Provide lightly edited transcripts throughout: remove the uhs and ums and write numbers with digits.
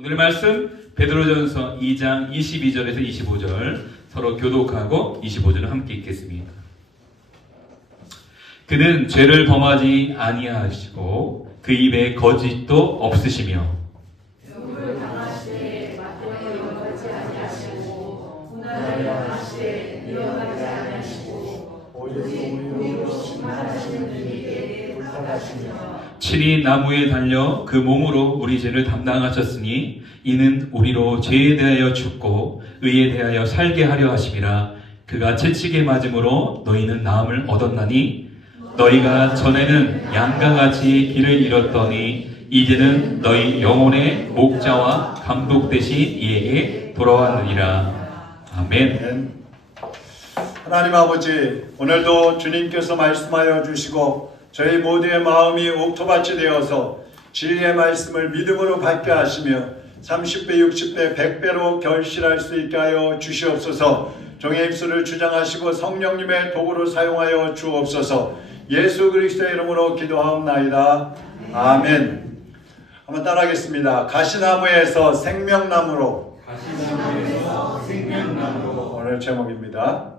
오늘 말씀 베드로전서 2장 22절에서 25절 서로 교독하고 25절을 함께 읽겠습니다. 그는 죄를 범하지 아니하시고 그 입에 거짓도 없으시며 욕을 당하시되 맞대어 영하지 아니하시고 분하여 당하시되 미워하지 아니하시고 오직 우리로 충만하시는 이에게 불쌍하시며 친히 나무에 달려 그 몸으로 우리 죄를 담당하셨으니 이는 우리로 죄에 대하여 죽고 의에 대하여 살게 하려 하심이라. 그가 채찍에 맞음으로 너희는 나음을 얻었나니 너희가 전에는 양과 같이 길을 잃었더니 이제는 너희 영혼의 목자와 감독 되신 이에게 돌아왔느니라. 아멘. 하나님 아버지, 오늘도 주님께서 말씀하여 주시고 저희 모두의 마음이 옥토밭이 되어서 진리의 말씀을 믿음으로 받게 하시며 30배, 60배, 100배로 결실할 수 있게 하여 주시옵소서. 종의 입술을 주장하시고 성령님의 도구로 사용하여 주옵소서. 예수 그리스도의 이름으로 기도하옵나이다. 아멘. 한번 따라하겠습니다. 가시나무에서 생명나무로. 오늘 제목입니다.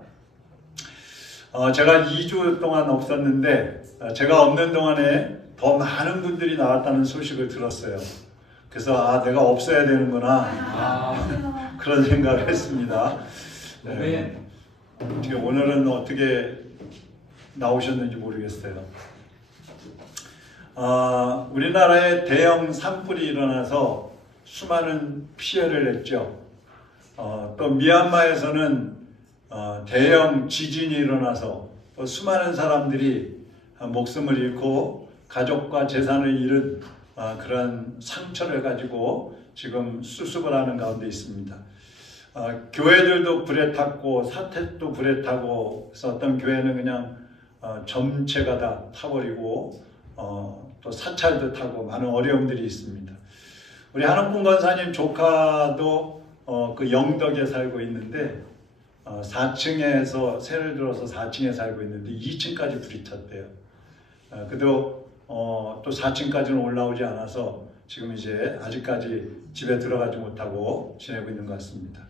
제가 2주 동안 없었는데 제가 없는 동안에 더 많은 분들이 나왔다는 소식을 들었어요. 그래서 내가 없어야 되는구나 그런 생각을 했습니다. 네. 오늘은 어떻게 나오셨는지 모르겠어요. 우리나라에 대형 산불이 일어나서 수많은 피해를 했죠. 또 미얀마에서는 대형 지진이 일어나서 또 수많은 사람들이 목숨을 잃고 가족과 재산을 잃은 그런 상처를 가지고 지금 수습을 하는 가운데 있습니다. 교회들도 불에 탔고 사택도 불에 타고 그래서 어떤 교회는 그냥 전체가 다 타버리고 또 사찰도 타고 많은 어려움들이 있습니다. 우리 한옥분 권사님 조카도 그 영덕에 살고 있는데 4층에서 새를 들어서 4층에 살고 있는데 2층까지 불이 탔대요. 그래도 또 4층까지는 올라오지 않아서 지금 이제 아직까지 집에 들어가지 못하고 지내고 있는 것 같습니다.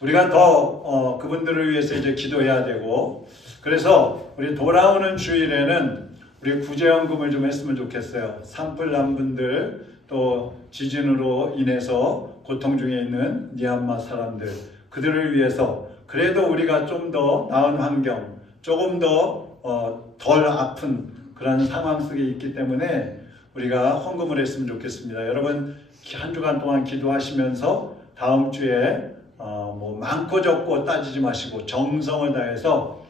우리가 더 그분들을 위해서 이제 기도해야 되고, 그래서 우리 돌아오는 주일에는 우리 구제연금을 좀 했으면 좋겠어요. 산불 난 분들, 또 지진으로 인해서 고통 중에 있는 미얀마 사람들, 그들을 위해서 그래도 우리가 좀 더 나은 환경, 조금 더 덜 아픈 그런 상황 속에 있기 때문에 우리가 헌금을 했으면 좋겠습니다. 여러분 한 주간 동안 기도하시면서 다음 주에 뭐 많고 적고 따지지 마시고 정성을 다해서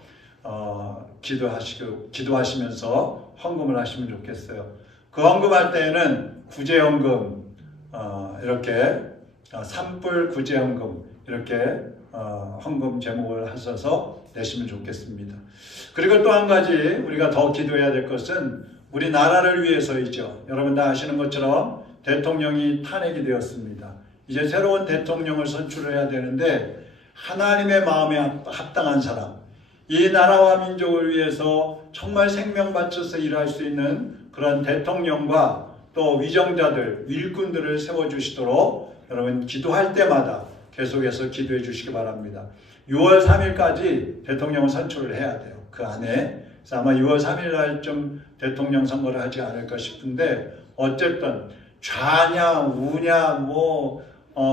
기도하시면서 헌금을 하시면 좋겠어요. 그 헌금할 때에는 구제연금 이렇게 산불 구제연금 이렇게 헌금 제목을 하셔서 내시면 좋겠습니다. 그리고 또 한 가지 우리가 더 기도해야 될 것은 우리 나라를 위해서이죠. 여러분 다 아시는 것처럼 대통령이 탄핵이 되었습니다. 이제 새로운 대통령을 선출해야 되는데 하나님의 마음에 합당한 사람, 이 나라와 민족을 위해서 정말 생명 바쳐서 일할 수 있는 그런 대통령과 또 위정자들, 일꾼들을 세워주시도록 여러분 기도할 때마다 계속해서 기도해 주시기 바랍니다. 6월 3일까지 대통령을 선출을 해야 돼요. 그 안에. 그래서 아마 6월 3일 날쯤 대통령 선거를 하지 않을까 싶은데 어쨌든 좌냐 우냐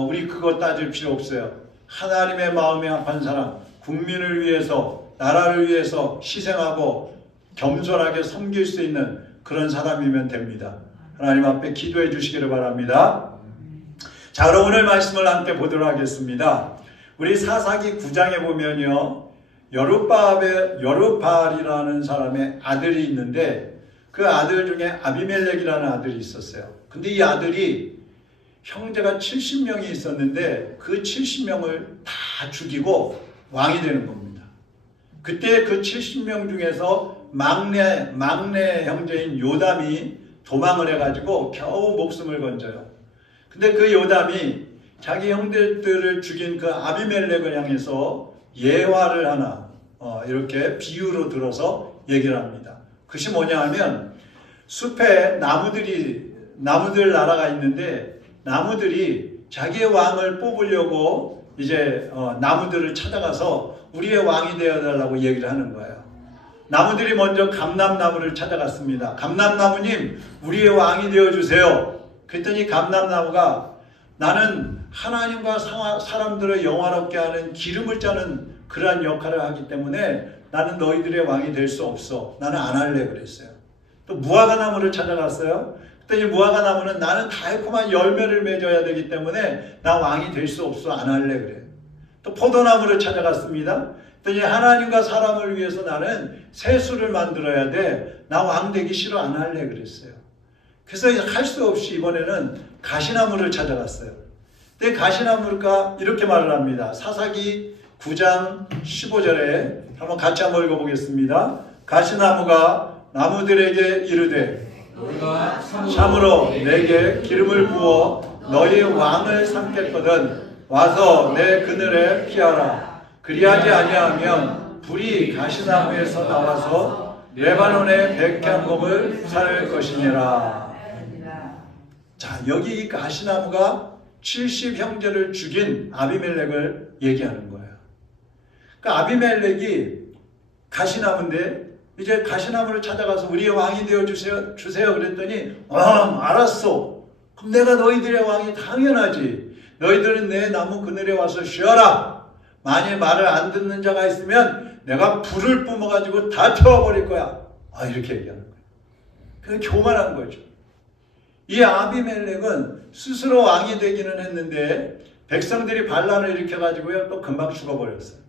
우리 그거 따질 필요 없어요. 하나님의 마음에 합한 사람, 국민을 위해서 나라를 위해서 희생하고 겸손하게 섬길 수 있는 그런 사람이면 됩니다. 하나님 앞에 기도해 주시기를 바랍니다. 자, 그럼 오늘 말씀을 함께 보도록 하겠습니다. 우리 사사기 9장에 보면요, 여룻바알이라는 사람의 아들이 있는데 그 아들 중에 아비멜렉이라는 아들이 있었어요. 근데 이 아들이 형제가 70명이 있었는데 그 70명을 다 죽이고 왕이 되는 겁니다. 그때 그 70명 중에서 막내 형제인 요담이 도망을 해가지고 겨우 목숨을 건져요. 근데 그 요담이 자기 형제들을 죽인 그 아비멜렉을 향해서 예화를 하나 이렇게 비유로 들어서 얘기를 합니다. 그것이 뭐냐 하면 숲에 나무들 나라가 있는데 나무들이 자기의 왕을 뽑으려고 이제 나무들을 찾아가서 우리의 왕이 되어달라고 얘기를 하는 거예요. 나무들이 먼저 감람나무를 찾아갔습니다. 감람나무님, 우리의 왕이 되어주세요. 그랬더니 감람나무가 나는 하나님과 사람들을 영화롭게 하는 기름을 짜는 그러한 역할을 하기 때문에 나는 너희들의 왕이 될 수 없어. 나는 안 할래 그랬어요. 또 무화과나무를 찾아갔어요. 그랬더니 무화과나무는 나는 달콤한 열매를 맺어야 되기 때문에 나 왕이 될 수 없어. 안 할래 그래. 또 포도나무를 찾아갔습니다. 그랬더니 하나님과 사람을 위해서 나는 새수를 만들어야 돼. 나 왕 되기 싫어. 안 할래 그랬어요. 그래서 할 수 없이 이번에는 가시나무를 찾아갔어요. 근데 가시나무가 이렇게 말을 합니다. 사사기 9장 15절에 한번 같이 한번 읽어보겠습니다. 가시나무가 나무들에게 이르되 참으로 내게 기름을 부어 너희 왕을 삼겠거든 와서 내 그늘에 피하라. 그리하지 아니하면 불이 가시나무에서 나와서 레바논의 백향목을 살 것이니라. 자, 여기 이 가시나무가 70형제를 죽인 아비멜렉을 얘기하는 거예요. 그러니까 아비멜렉이 가시나무인데 이제 가시나무를 찾아가서 우리의 왕이 되어주세요 그랬더니 알았어. 그럼 내가 너희들의 왕이 당연하지. 너희들은 내 나무 그늘에 와서 쉬어라. 만일 말을 안 듣는 자가 있으면 내가 불을 뿜어가지고 다 태워버릴 거야. 이렇게 얘기하는 거예요. 그건 교만한 거죠. 이 아비멜렉은 스스로 왕이 되기는 했는데 백성들이 반란을 일으켜가지고요 또 금방 죽어버렸어요.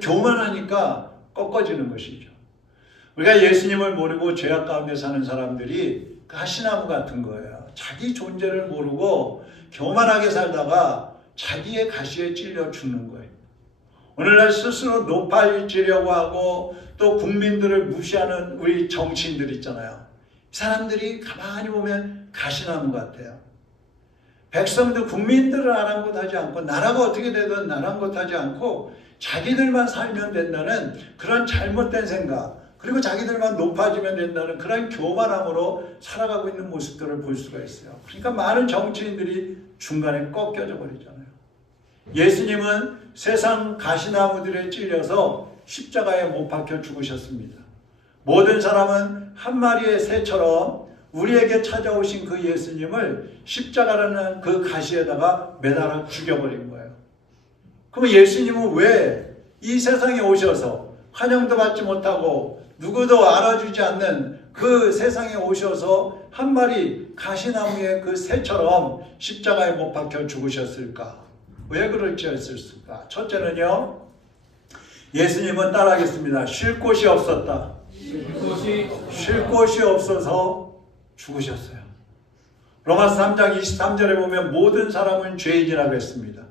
교만하니까 꺾어지는 것이죠. 우리가 예수님을 모르고 죄악 가운데 사는 사람들이 가시나무 같은 거예요. 자기 존재를 모르고 교만하게 살다가 자기의 가시에 찔려 죽는 거예요. 오늘날 스스로 높아지려고 하고 또 국민들을 무시하는 우리 정치인들 있잖아요. 이 사람들이 가만히 보면 가시나무 같아요. 백성들, 국민들을 아랑곳하지 않고 나라가 어떻게 되든 아랑곳하지 않고 자기들만 살면 된다는 그런 잘못된 생각, 그리고 자기들만 높아지면 된다는 그런 교만함으로 살아가고 있는 모습들을 볼 수가 있어요. 그러니까 많은 정치인들이 중간에 꺾여져 버리잖아요. 예수님은 세상 가시나무들에 찔려서 십자가에 못 박혀 죽으셨습니다. 모든 사람은 한 마리의 새처럼 우리에게 찾아오신 그 예수님을 십자가라는 그 가시에다가 매달아 죽여버린 거예요. 그럼 예수님은 왜 이 세상에 오셔서 환영도 받지 못하고 누구도 알아주지 않는 그 세상에 오셔서 한 마리 가시나무의 그 새처럼 십자가에 못 박혀 죽으셨을까? 왜 그럴지 했을까? 첫째는요, 예수님은 따라하겠습니다. 쉴 곳이 없었다. 쉴 곳이 없어서 죽으셨어요. 로마서 3장 23절에 보면 모든 사람은 죄인이라고 했습니다.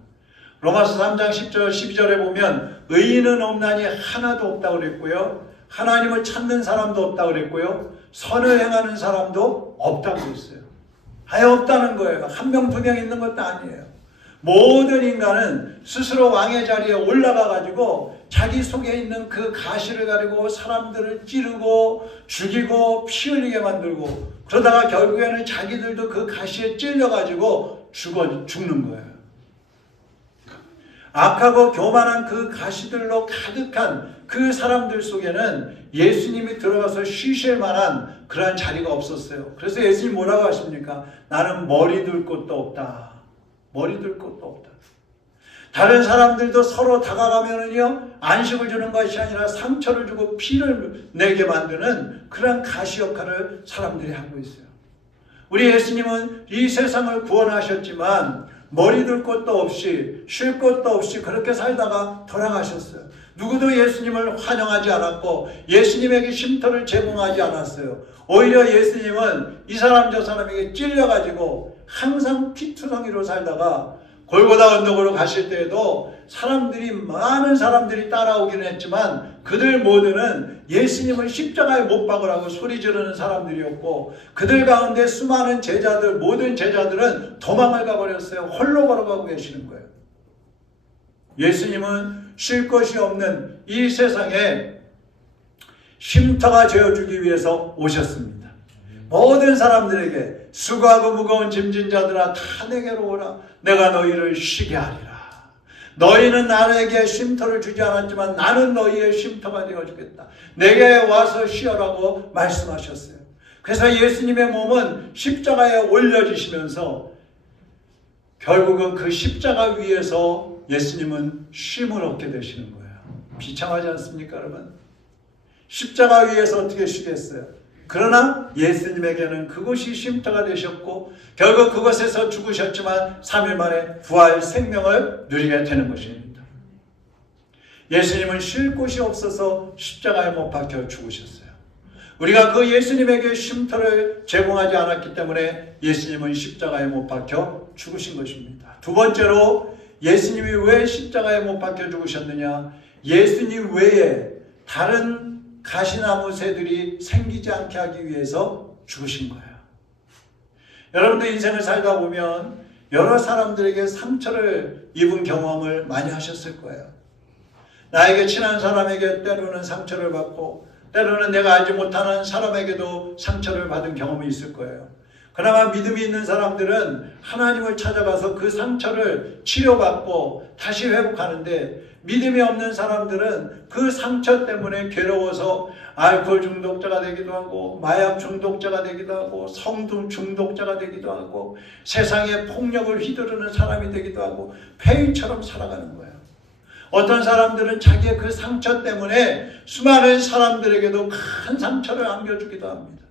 로마서 3장 10절 12절에 보면 의인은 없나니 하나도 없다고 그랬고요. 하나님을 찾는 사람도 없다고 그랬고요. 선을 행하는 사람도 없다고 했어요. 아예 없다는 거예요. 한 명, 두 명 있는 것도 아니에요. 모든 인간은 스스로 왕의 자리에 올라가 가지고 자기 속에 있는 그 가시를 가지고 사람들을 찌르고 죽이고 피 흘리게 만들고 그러다가 결국에는 자기들도 그 가시에 찔려 가지고 죽는 거예요. 악하고 교만한 그 가시들로 가득한 그 사람들 속에는 예수님이 들어가서 쉬실 만한 그러한 자리가 없었어요. 그래서 예수님 뭐라고 하십니까? 나는 머리 둘 곳도 없다. 머리 둘 곳도 없다. 다른 사람들도 서로 다가가면은요, 안식을 주는 것이 아니라 상처를 주고 피를 내게 만드는 그런 가시 역할을 사람들이 하고 있어요. 우리 예수님은 이 세상을 구원하셨지만 머리 둘 곳도 없이 쉴 곳도 없이 그렇게 살다가 돌아가셨어요. 누구도 예수님을 환영하지 않았고 예수님에게 쉼터를 제공하지 않았어요. 오히려 예수님은 이 사람 저 사람에게 찔려가지고 항상 피투성이로 살다가 골고다 언덕으로 가실 때에도 많은 사람들이 따라오기는 했지만 그들 모두는 예수님을 십자가에 못 박으라고 소리 지르는 사람들이었고 그들 가운데 수많은 제자들, 모든 제자들은 도망을 가버렸어요. 홀로 걸어가고 계시는 거예요. 예수님은 쉴 것이 없는 이 세상에 쉼터가 되어주기 위해서 오셨습니다. 모든 사람들에게 수고하고 무거운 짐진 자들아 다 내게로 오라. 내가 너희를 쉬게 하리라. 너희는 나에게 쉼터를 주지 않았지만 나는 너희의 쉼터가 되어주겠다. 내게 와서 쉬어라고 말씀하셨어요. 그래서 예수님의 몸은 십자가에 올려지시면서 결국은 그 십자가 위에서 예수님은 쉼을 얻게 되시는 거예요. 비참하지 않습니까, 여러분? 십자가 위에서 어떻게 쉬겠어요? 그러나 예수님에게는 그곳이 쉼터가 되셨고 결국 그곳에서 죽으셨지만 3일 만에 부활 생명을 누리게 되는 것입니다. 예수님은 쉴 곳이 없어서 십자가에 못 박혀 죽으셨어요. 우리가 그 예수님에게 쉼터를 제공하지 않았기 때문에 예수님은 십자가에 못 박혀 죽으신 것입니다. 두 번째로 예수님이 왜 십자가에 못 박혀 죽으셨느냐? 예수님 외에 다른 가시나무 새들이 생기지 않게 하기 위해서 죽으신 거예요. 여러분도 인생을 살다 보면 여러 사람들에게 상처를 입은 경험을 많이 하셨을 거예요. 나에게 친한 사람에게 때로는 상처를 받고 때로는 내가 알지 못하는 사람에게도 상처를 받은 경험이 있을 거예요. 그나마 믿음이 있는 사람들은 하나님을 찾아가서 그 상처를 치료받고 다시 회복하는데 믿음이 없는 사람들은 그 상처 때문에 괴로워서 알코올 중독자가 되기도 하고 마약 중독자가 되기도 하고 성등 중독자가 되기도 하고 세상에 폭력을 휘두르는 사람이 되기도 하고 폐인처럼 살아가는 거예요. 어떤 사람들은 자기의 그 상처 때문에 수많은 사람들에게도 큰 상처를 안겨주기도 합니다.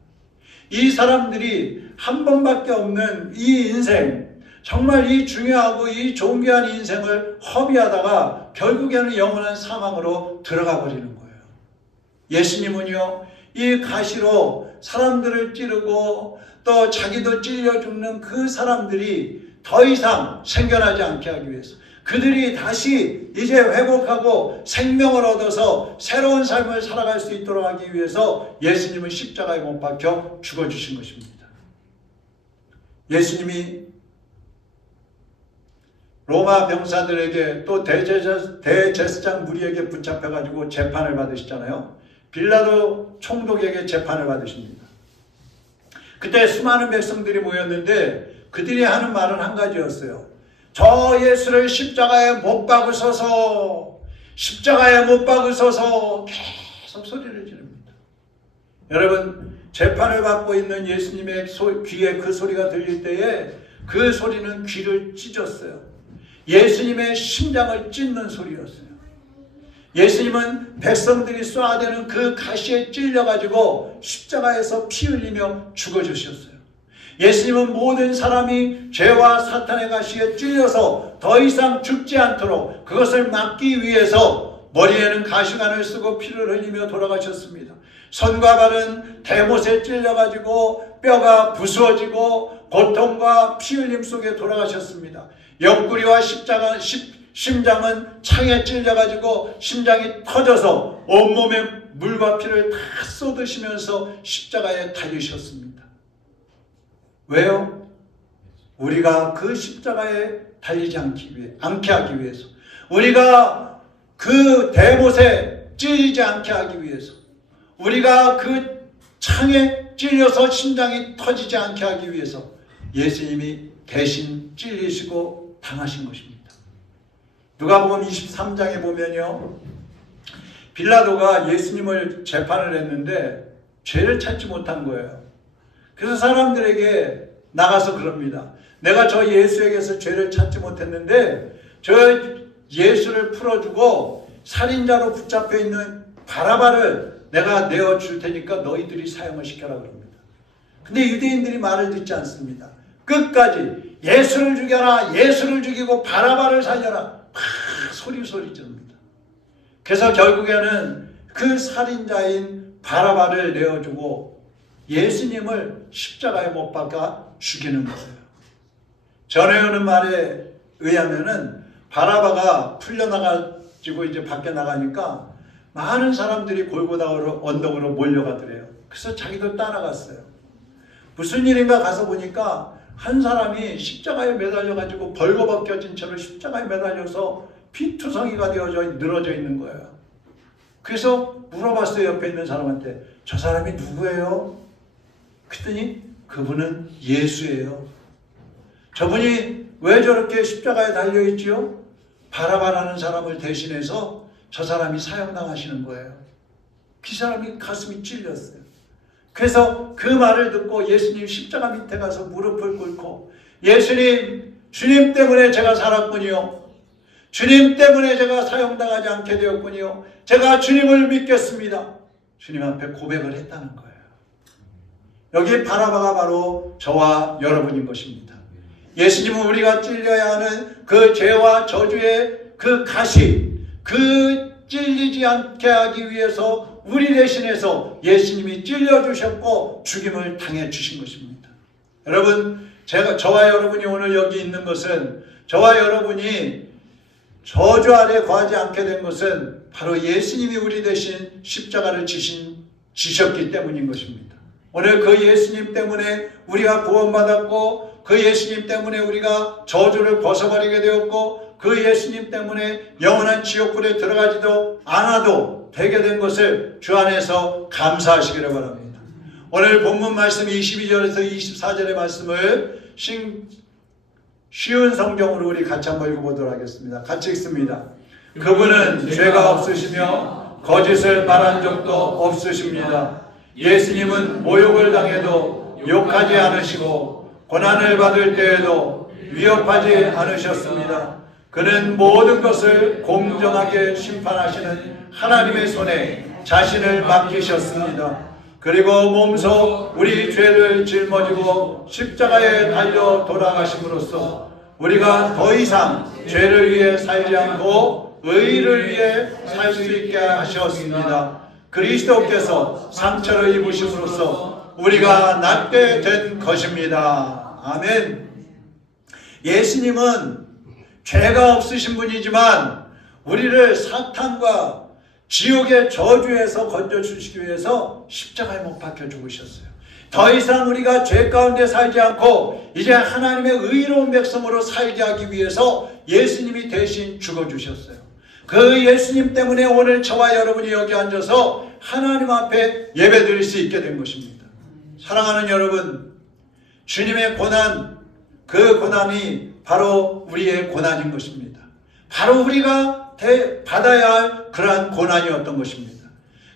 이 사람들이 한 번밖에 없는 이 인생, 정말 이 중요하고 이 존귀한 인생을 허비하다가 결국에는 영원한 사망으로 들어가 버리는 거예요. 예수님은요, 이 가시로 사람들을 찌르고 또 자기도 찔려 죽는 그 사람들이 더 이상 생겨나지 않게 하기 위해서, 그들이 다시 이제 회복하고 생명을 얻어서 새로운 삶을 살아갈 수 있도록 하기 위해서 예수님은 십자가에 못 박혀 죽어주신 것입니다. 예수님이 로마 병사들에게 또 대제사장 무리에게 붙잡혀가지고 재판을 받으시잖아요. 빌라도 총독에게 재판을 받으십니다. 그때 수많은 백성들이 모였는데 그들이 하는 말은 한 가지였어요. 저 예수를 십자가에 못 박으소서, 십자가에 못 박으소서, 계속 소리를 지릅니다. 여러분, 재판을 받고 있는 예수님의 귀에 그 소리가 들릴 때에 그 소리는 귀를 찢었어요. 예수님의 심장을 찢는 소리였어요. 예수님은 백성들이 쏘아대는 그 가시에 찔려가지고 십자가에서 피 흘리며 죽어주셨어요. 예수님은 모든 사람이 죄와 사탄의 가시에 찔려서 더 이상 죽지 않도록 그것을 막기 위해서 머리에는 가시관을 쓰고 피를 흘리며 돌아가셨습니다. 손과 발은 대못에 찔려가지고 뼈가 부수어지고 고통과 피 흘림 속에 돌아가셨습니다. 옆구리와 심장은 창에 찔려가지고 심장이 터져서 온몸에 물과 피를 다 쏟으시면서 십자가에 달리셨습니다. 왜요? 우리가 그 십자가에 달리지 않게 하기 위해서, 우리가 그 대못에 찔리지 않게 하기 위해서, 우리가 그 창에 찔려서 심장이 터지지 않게 하기 위해서 예수님이 대신 찔리시고 당하신 것입니다. 누가복음 23장에 보면요, 빌라도가 예수님을 재판을 했는데 죄를 찾지 못한 거예요. 그래서 사람들에게 나가서 그럽니다. 내가 저 예수에게서 죄를 찾지 못했는데 저 예수를 풀어주고 살인자로 붙잡혀 있는 바라바를 내가 내어줄 테니까 너희들이 사형을 시켜라 그럽니다. 근데 유대인들이 말을 듣지 않습니다. 끝까지 예수를 죽여라, 예수를 죽이고 바라바를 살려라, 소리 지릅니다. 그래서 결국에는 그 살인자인 바라바를 내어주고 예수님을 십자가에 못 박아 죽이는 거예요. 전해오는 말에 의하면은 바라바가 풀려나가지고 이제 밖에 나가니까 많은 사람들이 골고다 언덕으로 몰려가더래요. 그래서 자기도 따라갔어요. 무슨 일인가 가서 보니까 한 사람이 십자가에 매달려가지고 벌거벗겨진 채로 십자가에 매달려서 피투성이가 되어져 늘어져 있는 거예요. 그래서 물어봤어요. 옆에 있는 사람한테. 저 사람이 누구예요? 그랬더니 그분은 예수예요. 저분이 왜 저렇게 십자가에 달려있지요? 바라바라는 사람을 대신해서 저 사람이 사형당하시는 거예요. 그 사람이 가슴이 찔렸어요. 그래서 그 말을 듣고 예수님 십자가 밑에 가서 무릎을 꿇고 예수님, 주님 때문에 제가 살았군요. 주님 때문에 제가 사형당하지 않게 되었군요. 제가 주님을 믿겠습니다. 주님 앞에 고백을 했다는 거예요. 여기 바라바가 바로 저와 여러분인 것입니다. 예수님은 우리가 찔려야 하는 그 죄와 저주의 그 가시, 그 찔리지 않게 하기 위해서 우리 대신해서 예수님이 찔려주셨고 죽임을 당해 주신 것입니다. 여러분, 저와 여러분이 오늘 여기 있는 것은, 저와 여러분이 저주 아래 거하지 않게 된 것은 바로 예수님이 우리 대신 십자가를 지셨기 때문인 것입니다. 오늘 그 예수님 때문에 우리가 구원받았고, 그 예수님 때문에 우리가 저주를 벗어버리게 되었고, 그 예수님 때문에 영원한 지옥불에 들어가지도 않아도 되게 된 것을 주 안에서 감사하시기를 바랍니다. 오늘 본문 말씀 22절에서 24절의 말씀을 쉬운 성경으로 우리 같이 한번 읽어보도록 하겠습니다. 같이 읽습니다. 그분은 죄가 없으시며 거짓을 말한 적도 없으십니다. 예수님은 모욕을 당해도 욕하지 않으시고 고난을 받을 때에도 위협하지 않으셨습니다. 그는 모든 것을 공정하게 심판하시는 하나님의 손에 자신을 맡기셨습니다. 그리고 몸소 우리 죄를 짊어지고 십자가에 달려 돌아가심으로써 우리가 더 이상 죄를 위해 살지 않고 의를 위해 살 수 있게 하셨습니다. 그리스도께서 상처를 입으심으로써 우리가 낫게 된 것입니다. 아멘. 예수님은 죄가 없으신 분이지만 우리를 사탄과 지옥의 저주에서 건져주시기 위해서 십자가에 못 박혀 죽으셨어요. 더 이상 우리가 죄 가운데 살지 않고 이제 하나님의 의로운 백성으로 살게 하기 위해서 예수님이 대신 죽어주셨어요. 그 예수님 때문에 오늘 저와 여러분이 여기 앉아서 하나님 앞에 예배드릴 수 있게 된 것입니다. 사랑하는 여러분, 주님의 고난, 그 고난이 바로 우리의 고난인 것입니다. 바로 우리가 받아야 할 그러한 고난이었던 것입니다.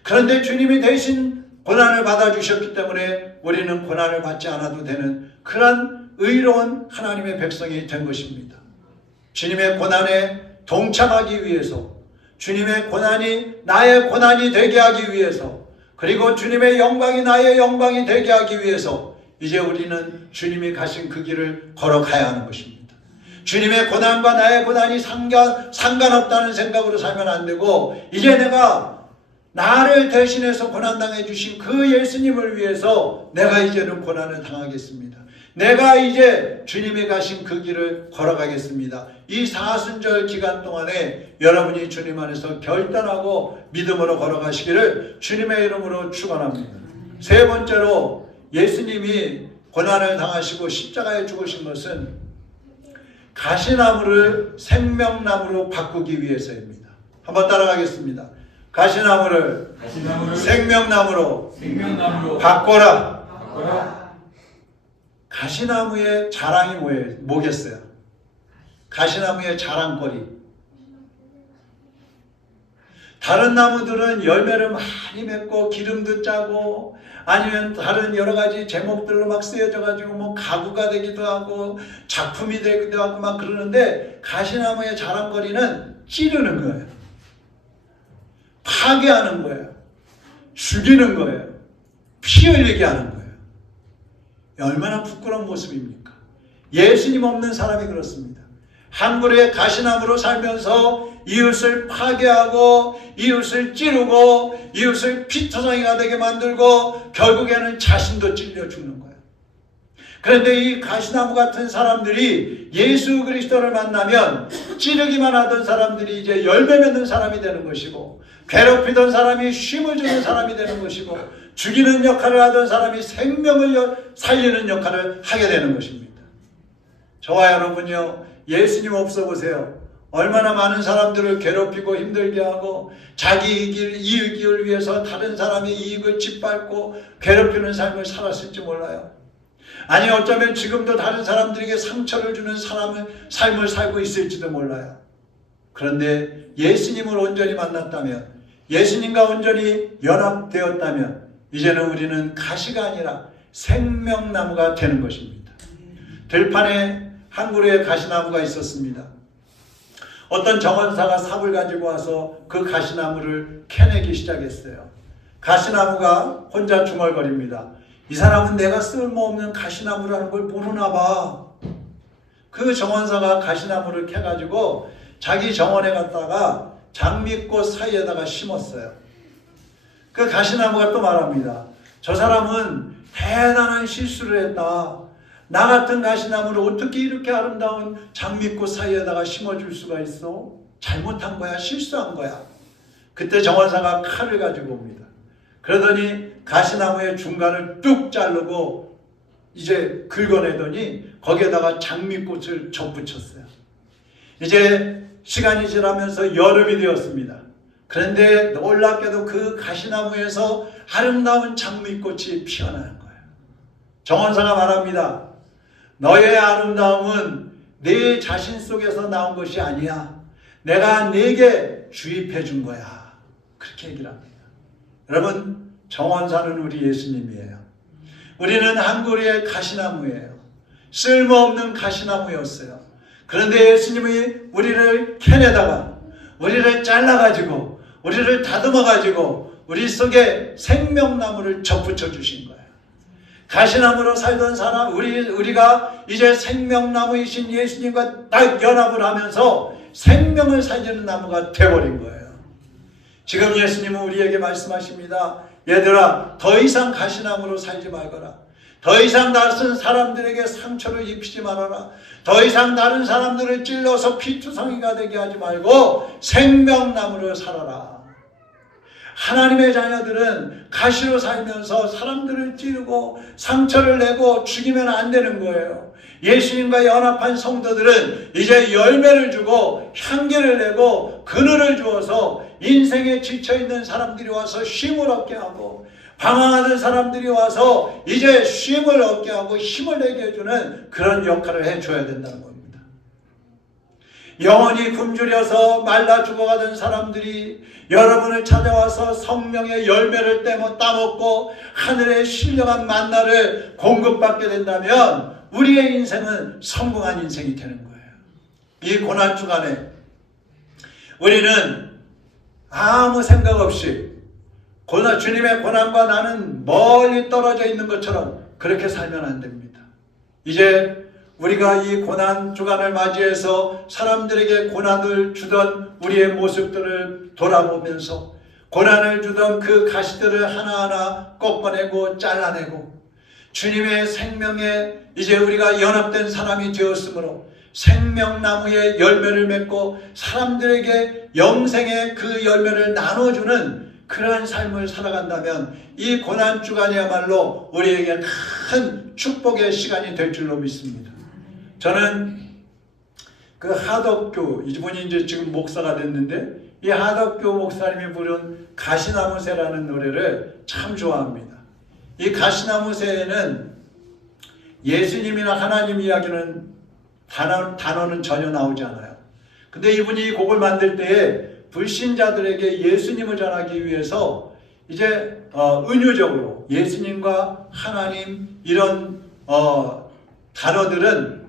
그런데 주님이 대신 고난을 받아주셨기 때문에 우리는 고난을 받지 않아도 되는 그러한 의로운 하나님의 백성이 된 것입니다. 주님의 고난에 동참하기 위해서, 주님의 고난이 나의 고난이 되게 하기 위해서, 그리고 주님의 영광이 나의 영광이 되게 하기 위해서 이제 우리는 주님이 가신 그 길을 걸어가야 하는 것입니다. 주님의 고난과 나의 고난이 상관없다는 생각으로 살면 안 되고, 이제 내가 나를 대신해서 고난당해 주신 그 예수님을 위해서 내가 이제는 고난을 당하겠습니다. 내가 이제 주님이 가신 그 길을 걸어가겠습니다. 이 사순절 기간 동안에 여러분이 주님 안에서 결단하고 믿음으로 걸어가시기를 주님의 이름으로 축원합니다. 세 번째로, 예수님이 고난을 당하시고 십자가에 죽으신 것은 가시나무를 생명나무로 바꾸기 위해서입니다. 한번 따라가겠습니다. 가시나무를 생명나무로 바꿔라. 가시나무의 자랑이 뭐겠어요? 가시나무의 자랑거리. 다른 나무들은 열매를 많이 맺고 기름도 짜고 아니면 다른 여러 가지 제목들로 막 쓰여져 가지고 뭐 가구가 되기도 하고 작품이 되기도 하고 막 그러는데, 가시나무의 자랑거리는 찌르는 거예요. 파괴하는 거예요. 죽이는 거예요. 피 흘리게 하는 거예요. 얼마나 부끄러운 모습입니까? 예수님 없는 사람이 그렇습니다. 한 그루의 가시나무로 살면서 이웃을 파괴하고 이웃을 찌르고 이웃을 피투성이가 되게 만들고 결국에는 자신도 찔려 죽는 거예요. 그런데 이 가시나무 같은 사람들이 예수 그리스도를 만나면 찌르기만 하던 사람들이 이제 열매 맺는 사람이 되는 것이고, 괴롭히던 사람이 쉼을 주는 사람이 되는 것이고, 죽이는 역할을 하던 사람이 생명을 살리는 역할을 하게 되는 것입니다. 저와 여러분요, 예수님 없어 보세요. 얼마나 많은 사람들을 괴롭히고 힘들게 하고 자기 이익을 위해서 다른 사람의 이익을 짓밟고 괴롭히는 삶을 살았을지 몰라요. 아니 어쩌면 지금도 다른 사람들에게 상처를 주는 삶을 살고 있을지도 몰라요. 그런데 예수님을 온전히 만났다면, 예수님과 온전히 연합되었다면 이제는 우리는 가시가 아니라 생명나무가 되는 것입니다. 들판에 한 그루의 가시나무가 있었습니다. 어떤 정원사가 삽을 가지고 와서 그 가시나무를 캐내기 시작했어요. 가시나무가 혼자 중얼거립니다. 이 사람은 내가 쓸모없는 가시나무라는 걸 모르나 봐. 그 정원사가 가시나무를 캐가지고 자기 정원에 갔다가 장미꽃 사이에다가 심었어요. 그 가시나무가 또 말합니다. 저 사람은 대단한 실수를 했다. 나 같은 가시나무를 어떻게 이렇게 아름다운 장미꽃 사이에다가 심어줄 수가 있어? 잘못한 거야, 실수한 거야. 그때 정원사가 칼을 가지고 옵니다. 그러더니 가시나무의 중간을 뚝 자르고 이제 긁어내더니 거기에다가 장미꽃을 접붙였어요. 이제 시간이 지나면서 여름이 되었습니다. 그런데 놀랍게도 그 가시나무에서 아름다운 장미꽃이 피어나는 거예요. 정원사가 말합니다. 너의 아름다움은 내 자신 속에서 나온 것이 아니야. 내가 네게 주입해 준 거야. 그렇게 얘기를 합니다. 여러분, 정원사는 우리 예수님이에요. 우리는 한 그루의 가시나무예요. 쓸모없는 가시나무였어요. 그런데 예수님이 우리를 캐내다가 우리를 잘라가지고 우리를 다듬어가지고 우리 속에 생명나무를 접붙여 주신 거예요. 가시나무로 살던 사람 우리가 이제 생명나무이신 예수님과 딱 연합을 하면서 생명을 살리는 나무가 되어버린 거예요. 지금 예수님은 우리에게 말씀하십니다. 얘들아, 더 이상 가시나무로 살지 말거라. 더 이상 다른 사람들에게 상처를 입히지 말아라. 더 이상 다른 사람들을 찔러서 피투성이가 되게 하지 말고 생명나무로 살아라. 하나님의 자녀들은 가시로 살면서 사람들을 찌르고 상처를 내고 죽이면 안 되는 거예요. 예수님과 연합한 성도들은 이제 열매를 주고 향기를 내고 그늘을 주어서 인생에 지쳐있는 사람들이 와서 쉼을 얻게 하고 방황하는 사람들이 와서 이제 쉼을 얻게 하고 힘을 내게 해주는 그런 역할을 해줘야 된다는 겁니다. 영원히 굶주려서 말라 죽어가던 사람들이 여러분을 찾아와서 성령의 열매를 따먹고 하늘의 신령한 만나를 공급받게 된다면 우리의 인생은 성공한 인생이 되는 거예요. 이 고난주간에 우리는 아무 생각 없이 주님의 고난과 나는 멀리 떨어져 있는 것처럼 그렇게 살면 안 됩니다. 이제 우리가 이 고난주간을 맞이해서 사람들에게 고난을 주던 우리의 모습들을 돌아보면서 고난을 주던 그 가시들을 하나하나 꺾어내고 잘라내고 주님의 생명에 이제 우리가 연합된 사람이 되었으므로 생명나무의 열매를 맺고 사람들에게 영생의 그 열매를 나눠주는 그러한 삶을 살아간다면 이 고난주간이야말로 우리에게 큰 축복의 시간이 될 줄로 믿습니다. 저는 그 하덕교, 이분이 이제 지금 목사가 됐는데 이 하덕교 목사님이 부른 가시나무새라는 노래를 참 좋아합니다. 이 가시나무새에는 예수님이나 하나님 이야기는 단어는 전혀 나오지 않아요. 근데 이분이 이 곡을 만들 때에 불신자들에게 예수님을 전하기 위해서 이제 은유적으로 예수님과 하나님 이런 단어들은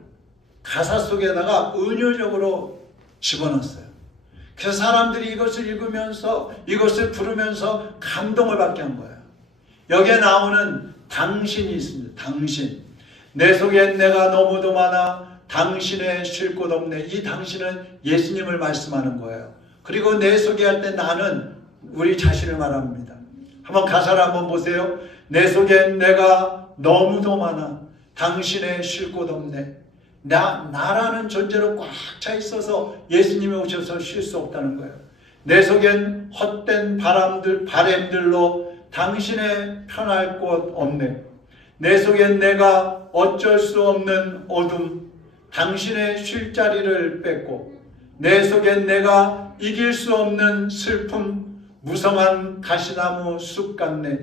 가사 속에다가 은유적으로 집어넣었어요. 그래서 사람들이 이것을 읽으면서 이것을 부르면서 감동을 받게 한 거예요. 여기에 나오는 당신이 있습니다. 당신. 내 속엔 내가 너무도 많아 당신의 쉴 곳 없네. 이 당신은 예수님을 말씀하는 거예요. 그리고 내 속에 할 때 나는 우리 자신을 말합니다. 한번 가사를 한번 보세요. 내 속엔 내가 너무도 많아 당신의 쉴 곳 없네. 나라는 존재로 꽉 차 있어서 예수님이 오셔서 쉴 수 없다는 거예요. 내 속엔 헛된 바램들로 당신의 편할 곳 없네. 내 속엔 내가 어쩔 수 없는 어둠, 당신의 쉴 자리를 뺏고 내 속엔 내가 이길 수 없는 슬픔, 무성한 가시나무 숲 같네.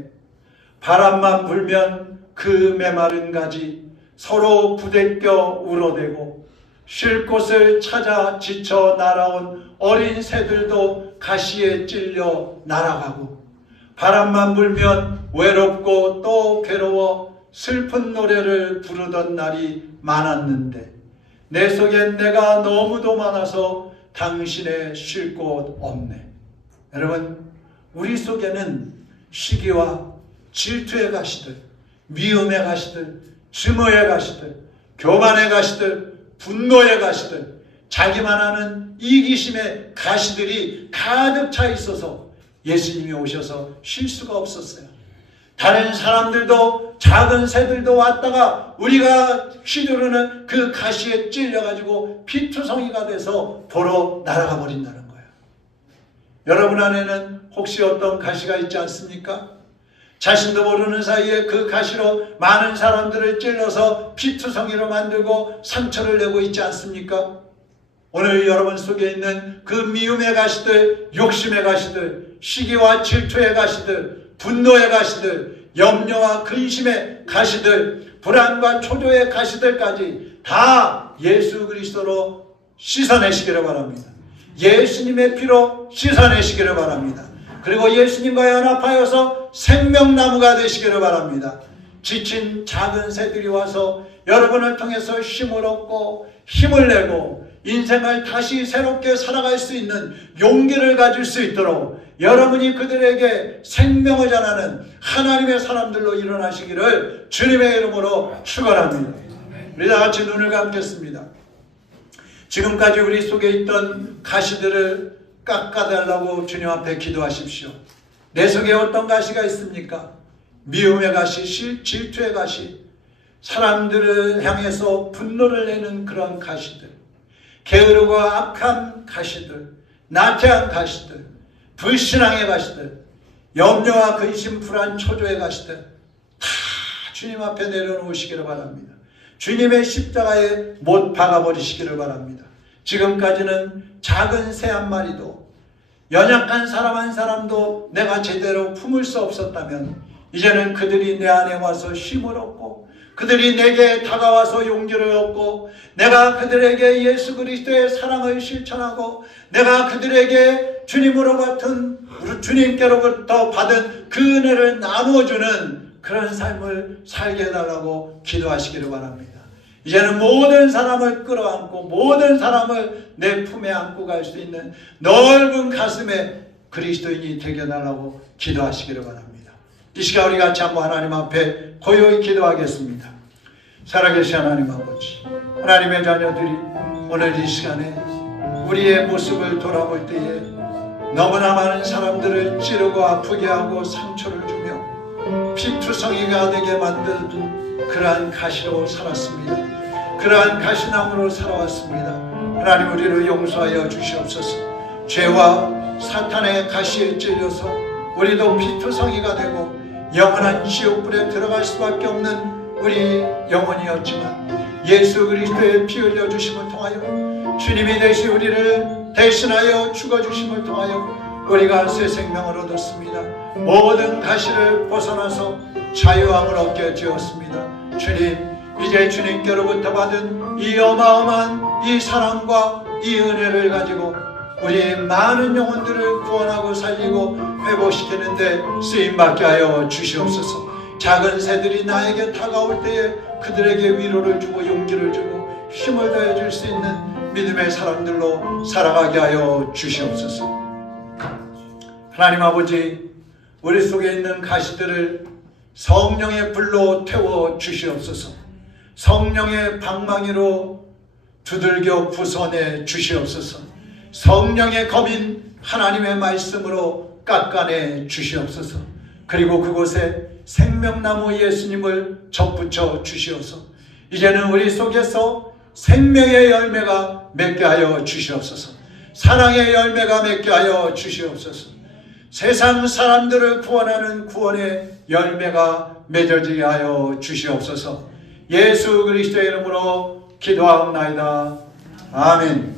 바람만 불면 그 메마른 가지 서로 부대껴 울어대고, 쉴 곳을 찾아 지쳐 날아온 어린 새들도 가시에 찔려 날아가고, 바람만 불면 외롭고 또 괴로워 슬픈 노래를 부르던 날이 많았는데, 내 속엔 내가 너무도 많아서 당신의 쉴 곳 없네. 여러분, 우리 속에는 시기와 질투의 가시들, 미움의 가시들, 증오의 가시들, 교만의 가시들, 분노의 가시들, 자기만 아는 이기심의 가시들이 가득 차 있어서 예수님이 오셔서 쉴 수가 없었어요. 다른 사람들도, 작은 새들도 왔다가 우리가 휘두르는 그 가시에 찔려가지고 피투성이가 돼서 도로 날아가 버린다는 거예요. 여러분 안에는 혹시 어떤 가시가 있지 않습니까? 자신도 모르는 사이에 그 가시로 많은 사람들을 찔러서 피투성이로 만들고 상처를 내고 있지 않습니까? 오늘 여러분 속에 있는 그 미움의 가시들, 욕심의 가시들, 시기와 질투의 가시들, 분노의 가시들, 염려와 근심의 가시들, 불안과 초조의 가시들까지 다 예수 그리스도로 씻어내시기를 바랍니다. 예수님의 피로 씻어내시기를 바랍니다. 그리고 예수님과 연합하여서 생명나무가 되시기를 바랍니다. 지친 작은 새들이 와서 여러분을 통해서 힘을 얻고 힘을 내고 인생을 다시 새롭게 살아갈 수 있는 용기를 가질 수 있도록 여러분이 그들에게 생명을 전하는 하나님의 사람들로 일어나시기를 주님의 이름으로 축원합니다. 우리 다 같이 눈을 감겠습니다. 지금까지 우리 속에 있던 가시들을 깎아달라고 주님 앞에 기도하십시오. 내 속에 어떤 가시가 있습니까? 미움의 가시, 질투의 가시, 사람들을 향해서 분노를 내는 그런 가시들, 게으르고 악한 가시들, 나태한 가시들, 불신앙의 가시들, 염려와 근심, 불안, 초조의 가시들 다 주님 앞에 내려놓으시기를 바랍니다. 주님의 십자가에 못 박아버리시기를 바랍니다. 지금까지는 작은 새 한 마리도, 연약한 사람 한 사람도 내가 제대로 품을 수 없었다면 이제는 그들이 내 안에 와서 힘을 얻고 그들이 내게 다가와서 용기를 얻고 내가 그들에게 예수 그리스도의 사랑을 실천하고 내가 그들에게 주님으로 같은 주님께로부터 받은 그 은혜를 나누어주는 그런 삶을 살게 해달라고 기도하시기를 바랍니다. 이제는 모든 사람을 끌어안고 모든 사람을 내 품에 안고 갈 수 있는 넓은 가슴에 그리스도인이 되게 해달라고 기도하시기를 바랍니다. 이 시간 우리 같이 한번 하나님 앞에 고요히 기도하겠습니다. 살아계신 하나님 아버지, 하나님의 자녀들이 오늘 이 시간에 우리의 모습을 돌아볼 때에 너무나 많은 사람들을 찌르고 아프게 하고 상처를 주며 피투성이가 되게 만든 그러한 가시로 살았습니다. 그러한 가시나무로 살아왔습니다. 하나님 우리를 용서하여 주시옵소서. 죄와 사탄의 가시에 찔려서 우리도 피투성이가 되고 영원한 지옥불에 들어갈 수밖에 없는 우리 영혼이었지만 예수 그리스도의 피 흘려 주심을 통하여 주님이 대신 우리를 대신하여 죽어주심을 통하여 우리가 새 생명을 얻었습니다. 모든 가시를 벗어나서 자유함을 얻게 되었습니다. 주님, 이제 주님께로부터 받은 이 어마어마한 이 사랑과 이 은혜를 가지고 우리 많은 영혼들을 구원하고 살리고 회복시키는 데 쓰임받게 하여 주시옵소서. 작은 새들이 나에게 다가올 때에 그들에게 위로를 주고 용기를 주고 힘을 더해 줄 수 있는 믿음의 사람들로 살아가게 하여 주시옵소서. 하나님 아버지, 우리 속에 있는 가시들을 성령의 불로 태워 주시옵소서. 성령의 방망이로 두들겨 부숴내 주시옵소서. 성령의 검인 하나님의 말씀으로 깎아내 주시옵소서. 그리고 그곳에 생명나무 예수님을 접붙여 주시옵소서. 이제는 우리 속에서 생명의 열매가 맺게 하여 주시옵소서. 사랑의 열매가 맺게 하여 주시옵소서. 세상 사람들을 구원하는 구원의 열매가 맺어지게 하여 주시옵소서. 예수 그리스도의 이름으로 기도하옵나이다. 아멘.